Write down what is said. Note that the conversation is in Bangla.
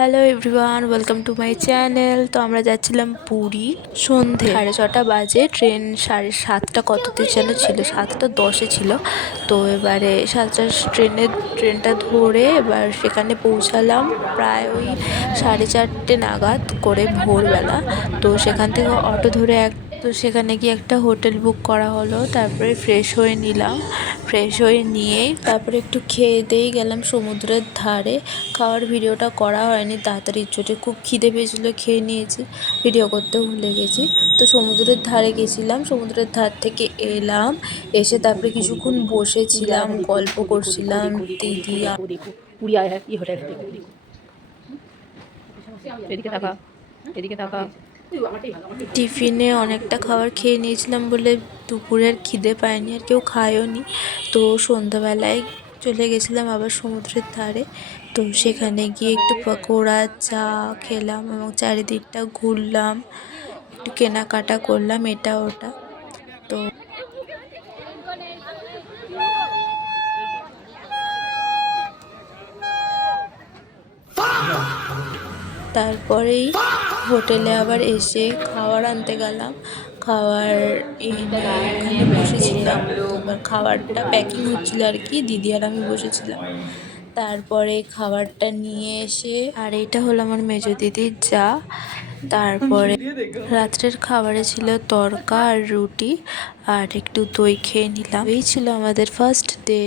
Hello everyone, welcome to my channel. তো আমরা যাচ্ছিলাম পুরী। সন্ধে 6:30 বাজে, ট্রেন 7:30 কততে যেন ছিল, 7:10 ছিল। তো এবারে 7:30 ট্রেনটা ধরে এবার সেখানে পৌঁছালাম প্রায় ওই 4:30 নাগাদ করে, ভোরবেলা। তো সেখান থেকে অটো ধরে তো সেখানে গিয়ে একটা হোটেল বুক করা হলো। তারপরে ফ্রেশ হয়ে নিলাম, ফ্রেশ হয়ে নিয়েই তারপরে একটু খেয়ে দিয়েই গেলাম সমুদ্রের ধারে। খাওয়ার ভিডিওটা করা হয়নি, তাড়াতাড়ি চোটে খুব খিদে পেয়েছিলো, খেয়ে নিয়েছি, ভিডিও করতে ভুলে গেছি। তো সমুদ্রের ধারে গেছিলাম, সমুদ্রের ধার থেকে এলাম, এসে তারপরে কিছুক্ষণ বসেছিলাম, গল্প করছিলাম দিদি। টিফিনে অনেকটা খাবার খেয়ে নিয়েছিলাম বলে দুপুরের খিদে পায়নি, আর কেউ খায়ও নি। তো সন্ধ্যাবেলায় চলে গেছিলাম আবার সমুদ্রের ধারে। তো সেখানে গিয়ে একটু পকোড়া, চা খেলাম এবং চারিদিকটা ঘুরলাম, একটু কেনাকাটা করলাম এটা ওটা। তো তারপরেই হোটেলে আবার এসে খাবার আনতে গেলাম, খাবার এনে ওখানে বসেছিলাম। এবার খাবারটা প্যাকিং হচ্ছিলো আর কি, দিদি আর আমি বসেছিলাম। তারপরে খাবারটা নিয়ে এসে, আর এটা হলো আমার মেজো দিদির চা। তারপরে রাত্রের খাবারে ছিল তড়কা আর রুটি, আর একটু দই খেয়ে নিলাম। এই ছিল আমাদের ফার্স্ট ডে।